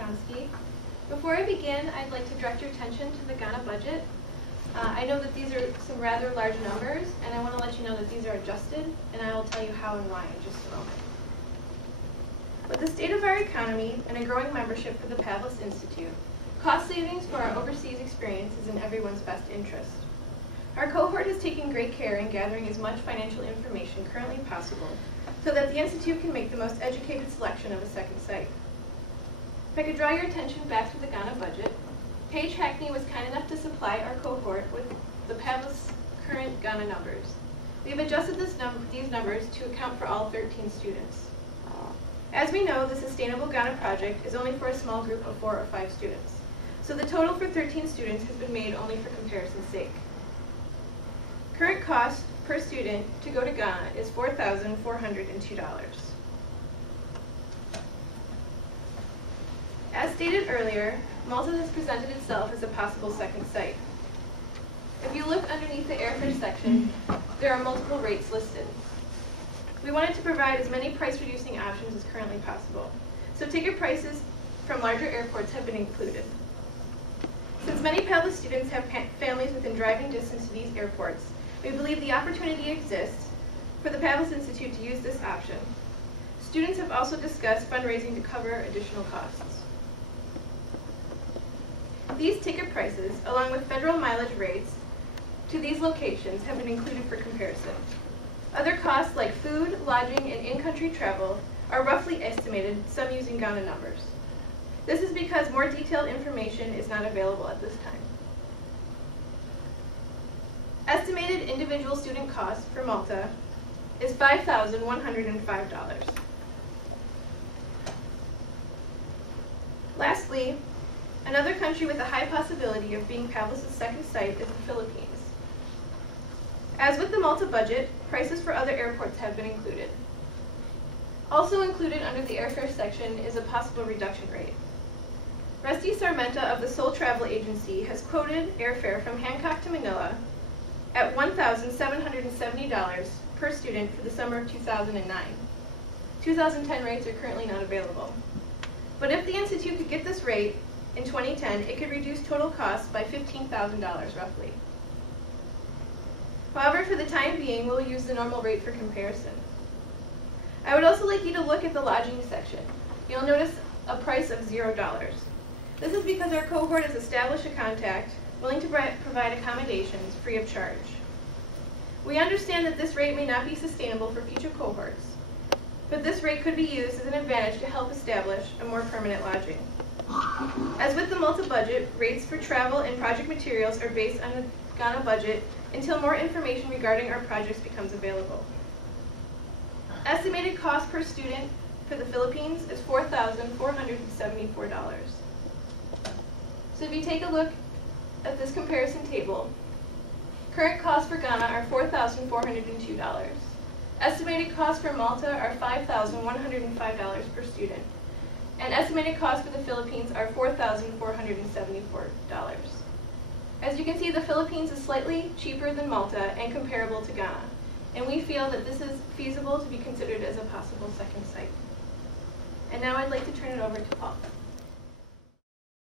Stronsky. Before I begin, I'd like to direct your attention to the Ghana budget. I know that these are some rather large numbers, and I want to let you know that these are adjusted, and I will tell you how and why in just a moment. With the state of our economy and a growing membership for the Pavlis Institute, cost savings for our overseas experience is in everyone's best interest. Our cohort has taken great care in gathering as much financial information currently possible so that the Institute can make the most educated selection of a second site. If I could draw your attention back to the Ghana budget, Paige Hackney was kind enough to supply our cohort with the Pavlis current Ghana numbers. We have adjusted these numbers to account for all 13 students. As we know, the Sustainable Ghana project is only for a small group of 4 or 5 students, so the total for 13 students has been made only for comparison's sake. Current cost per student to go to Ghana is $4,402. As stated earlier, Malta has presented itself as a possible second site. If you look underneath the airfare section, there are multiple rates listed. We wanted to provide as many price-reducing options as currently possible, so ticket prices from larger airports have been included. Since many Pavlis students have families within driving distance to these airports, we believe the opportunity exists for the Pavlis Institute to use this option. Students have also discussed fundraising to cover additional costs. These ticket prices, along with federal mileage rates to these locations, have been included for comparison. Other costs like food, lodging, and in-country travel are roughly estimated, some using Ghana numbers. This is because more detailed information is not available at this time. Estimated individual student cost for Malta is $5,105. Lastly, another country with a high possibility of being Pavlis' second site is the Philippines. As with the Malta budget, prices for other airports have been included. Also included under the airfare section is a possible reduction rate. Rusty Sarmenta of the Seoul Travel Agency has quoted airfare from Hancock to Manila at $1,770 per student for the summer of 2009. 2010 rates are currently not available. But if the Institute could get this rate in 2010, it could reduce total costs by $15,000 roughly. However, for the time being, we'll use the normal rate for comparison. I would also like you to look at the lodging section. You'll notice a price of $0. This is because our cohort has established a contact willing to provide accommodations free of charge. We understand that this rate may not be sustainable for future cohorts, but this rate could be used as an advantage to help establish a more permanent lodging. As with the Malta budget, rates for travel and project materials are based on the Ghana budget until more information regarding our projects becomes available. Estimated cost per student for the Philippines is $4,474. So if you take a look at this comparison table, current costs for Ghana are $4,402. Estimated costs for Malta are $5,105 per student. And estimated costs for the Philippines are $4,474. As you can see, the Philippines is slightly cheaper than Malta and comparable to Ghana, and we feel that this is feasible to be considered as a possible second site. And now I'd like to turn it over to Paul.